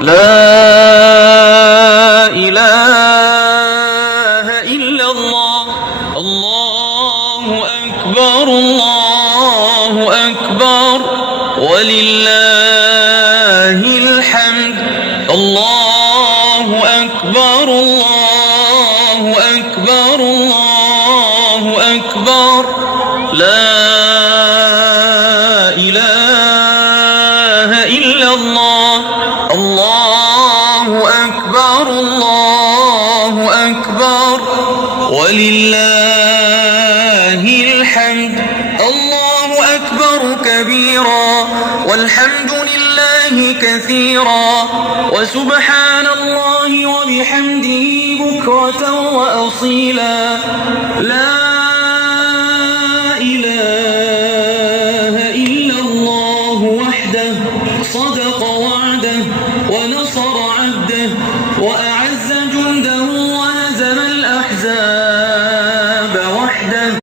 لا إله إلا الله. الله أكبر الله أكبر ولله الحمد. الله أكبر الله أكبر الله أكبر. لا إله إلا الله. الله أكبر الله أكبر ولله الحمد. الله أكبر كبيرا والحمد لله كثيرا وسبحان الله وبحمده بكرة وأصيلا. لا إله إلا الله وحده صدق وعده ونصر عبده وأعز جنده وهزم الأحزاب.